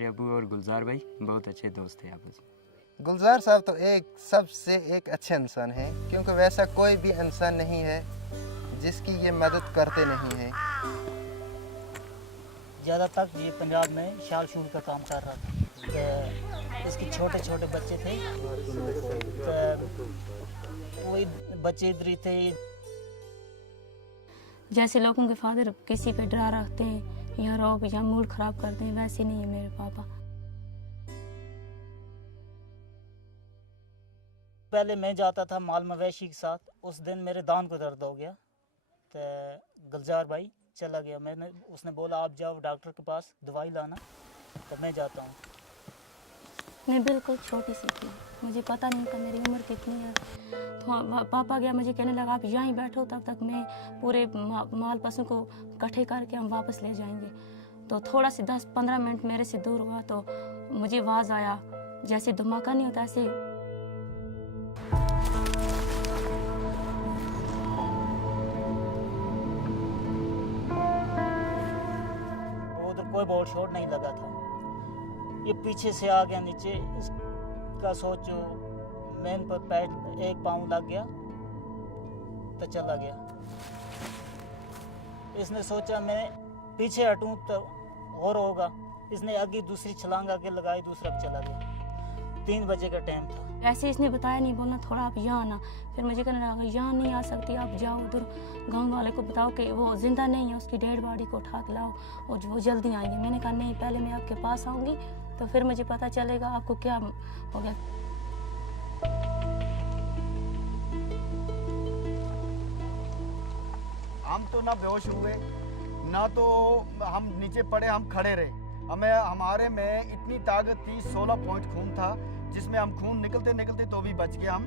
मेरे अबू और गुलजार भाई बहुत अच्छे दोस्त थे आपस में। गुलजार साहब तो सबसे एक अच्छे इंसान हैं, क्योंकि वैसा कोई भी इंसान नहीं है जिसकी ये मदद करते नहीं हैं। ज़्यादा तक ये पंजाब में शाल शूल का काम कर रहा था। तो इसके छोटे छोटे बच्चे थे, तो वही बच्चे इधर ही थे। जैसे लोगों के फादर किसी पे डरा रखते हैं या रोब या मूड ख़राब करते हैं, वैसे नहीं है मेरे पापा। पहले मैं जाता था माल मवेशी के साथ, उस दिन मेरे दान को दर्द हो गया तो गुलजार भाई चला गया। उसने बोला आप जाओ डॉक्टर के पास दवाई लाना, तो मैं जाता हूँ। मैं बिल्कुल छोटी सी थी, मुझे पता नहीं था मेरी उम्र कितनी है। तो पापा गया, मुझे कहने लगा आप यहीं बैठो, तब तक मैं पूरे माल पशु को इकट्ठे करके हम वापस ले जाएंगे। तो थोड़ा सी 10-15 मिनट मेरे से दूर हुआ तो मुझे आवाज़ आया, जैसे धमाका नहीं होता ऐसे। उधर कोई बोर्ड शोर्ट नहीं लगा था, ये पीछे से आ गया नीचे। इसका सोचो मैन पर पैर एक पाँव लग गया तो चला गया। इसने सोचा मैं पीछे हटूं तो और होगा, इसने आगे दूसरी छलांग आगे लगाई, दूसरा चला गया। 3 बजे का टाइम था। ऐसे इसने बताया नहीं, बोलना थोड़ा आप यहाँ आना। फिर मुझे कहने लगा यहाँ नहीं आ सकती, आप जाओ उधर गांव वाले को बताओ कि वो जिंदा नहीं है, उसकी डेड बॉडी को उठा के लाओ और वो जल्दी आएंगे। मैंने कहा नहीं, पहले मैं आपके पास आऊँगी तो फिर मुझे पता चलेगा आपको क्या हो गया। हम तो ना बेहोश हुए ना तो हम नीचे पड़े, हम खड़े रहे। हमारे में इतनी ताकत थी, 16 पॉइंट खून था, जिसमें हम खून निकलते निकलते तो भी बच गए हम।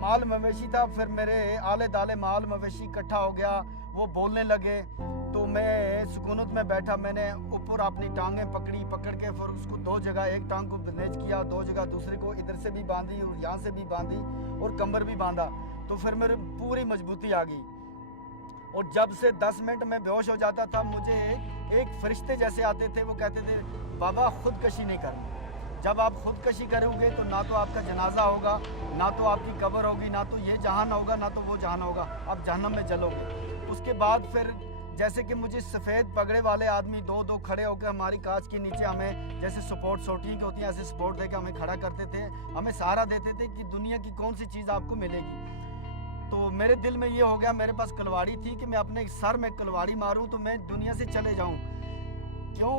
माल मवेशी था, फिर मेरे आले दाले माल मवेशी इकट्ठा हो गया, वो बोलने लगे तो मैं सुकूनत में बैठा। मैंने ऊपर अपनी टांगें पकड़ के फिर उसको 2 जगह, एक टांग को बंदेज किया, 2 जगह दूसरे को इधर से भी बांधी और यहाँ से भी बांधी और कमर भी बांधा, तो फिर मेरी पूरी मजबूती आ गई। और जब से 10 मिनट में बेहोश हो जाता था, मुझे एक फरिश्ते जैसे आते थे, वो कहते थे बाबा खुदकशी नहीं करनी। जब आप खुदकशी करोगे तो ना तो आपका जनाजा होगा, ना तो आपकी कब्र होगी, ना तो ये जहान होगा, ना तो वो जहान होगा, आप जहन्नम में जलोगे। उसके बाद फिर जैसे कि मुझे सफ़ेद पगड़े वाले आदमी 2-2 खड़े होकर हमारी कांच के नीचे हमें जैसे सपोर्ट सोटी की होती है, ऐसे सपोर्ट देकर हमें खड़ा करते थे, हमें सहारा देते थे कि दुनिया की कौन सी चीज़ आपको मिलेगी। तो मेरे दिल में ये हो गया, मेरे पास कलवाड़ी थी कि मैं अपने सर में कलवाड़ी मारूं तो मैं दुनिया से चले जाऊं। क्यों?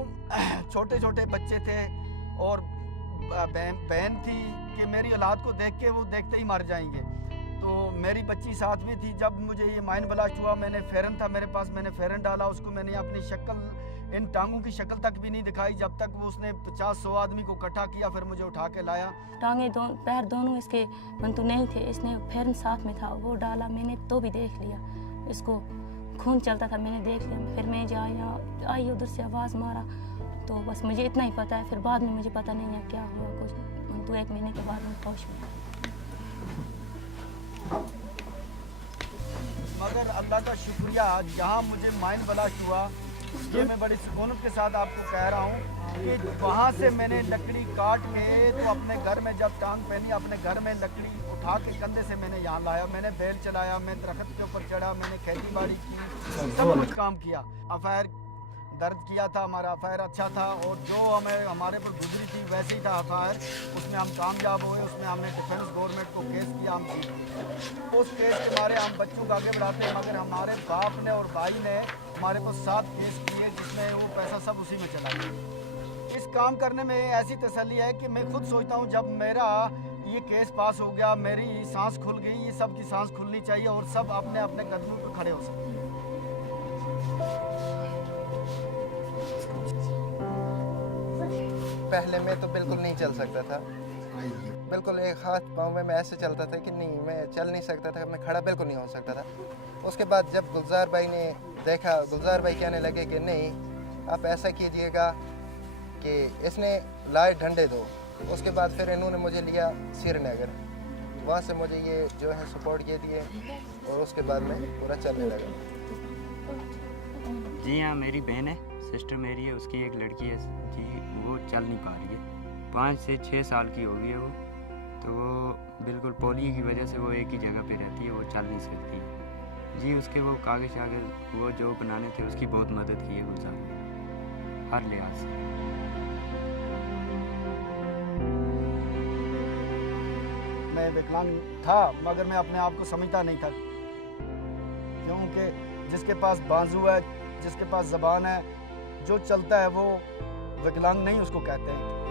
छोटे छोटे बच्चे थे और बहन थी कि मेरी औलाद को देख के वो देखते ही मर जाएंगे। तो मेरी बच्ची साथ में थी। जब मुझे ये माइन ब्लास्ट हुआ, मैंने फेरन था मेरे पास, मैंने फेरन डाला, उसको मैंने अपनी शक्ल, इन टांगों की शक्ल तक भी नहीं दिखाई, जब तक वो उसने 50-100 आदमी को इकट्ठा किया, फिर मुझे उठा के लाया। टांगे पैर दोनों इसके बंतु नहीं थे, इसने फेरन साथ में था, वो डाला, मैंने तो भी देख लिया, इसको खून चलता था, मैंने देख लिया। फिर मैं आई उधर से आवाज़ मारा, तो बस मुझे इतना ही पता है। फिर बाद में मुझे पता नहीं है क्या हुआ कुछ, तो 1 महीने के बाद मैं होश में। मगर अल्लाह का शुक्रिया, जहाँ मुझे माइन ब्लास्ट हुआ, ये मैं बड़ी सुकूनत के साथ आपको कह रहा हूँ कि वहाँ से मैंने लकड़ी काट के तो अपने घर में जब टांग पहनी, अपने घर में लकड़ी उठा के कंधे से मैंने यहाँ लाया, मैंने बैल चलाया, मैं दरख्त के ऊपर चढ़ा, मैंने खेती बाड़ी की, सब कुछ काम किया। अफायर दर्द किया था, हमारा अफायर अच्छा था, और जो हमारे पर गुजरी थी वैसे ही था अफायर, उसमें हम कामयाब हुए। उसमें हमने डिफेंस गवर्नमेंट को केस किया, हम जीत। उस केस के बारे हम बच्चों को आगे बढ़ाते हैं, मगर हमारे बाप ने और भाई ने हमारे को 7 केस किए, जिसमें वो पैसा सब उसी में चला गया। इस काम करने में ऐसी तसल्ली है कि मैं खुद सोचता हूँ, जब मेरा ये केस पास हो गया, मेरी सांस खुल गई, ये सब की सांस खुलनी चाहिए और सब अपने अपने कदमों पर खड़े हो सकते हैं। पहले मैं तो बिल्कुल नहीं चल सकता था, बिल्कुल एक हाथ पाँव में मैं ऐसे चलता था कि नहीं, मैं चल नहीं सकता था, मैं खड़ा बिल्कुल नहीं हो सकता था। उसके बाद जब गुलजार भाई ने देखा, गुलजार भाई कहने लगे कि नहीं आप ऐसा कीजिएगा कि इसने लाए डंडे दो। उसके बाद फिर इन्होंने मुझे लिया श्रीनगर, वहाँ से मुझे ये जो है सपोर्ट किए दिए और उसके बाद मैं पूरा चलने लगा। जी हाँ, मेरी बहन है सिस्टर मेरी है, उसकी एक लड़की है जी, वो चल नहीं पा रही है, 5 से 6 साल की हो गई है वो। तो वो बिल्कुल पोलियो की वजह से वो एक ही जगह पे रहती है, वो चल नहीं सकती है जी। उसके वो कागज़ शागज़ वो जो बनाने थे उसकी बहुत मदद की है गुलजार ने, हर लिहाज से। मैं विकलांग था मगर मैं अपने आप को समझता नहीं था, क्योंकि जिसके पास बाजू है, जिसके पास ज़बान है, जो चलता है वो विकलांग नहीं उसको कहते हैं।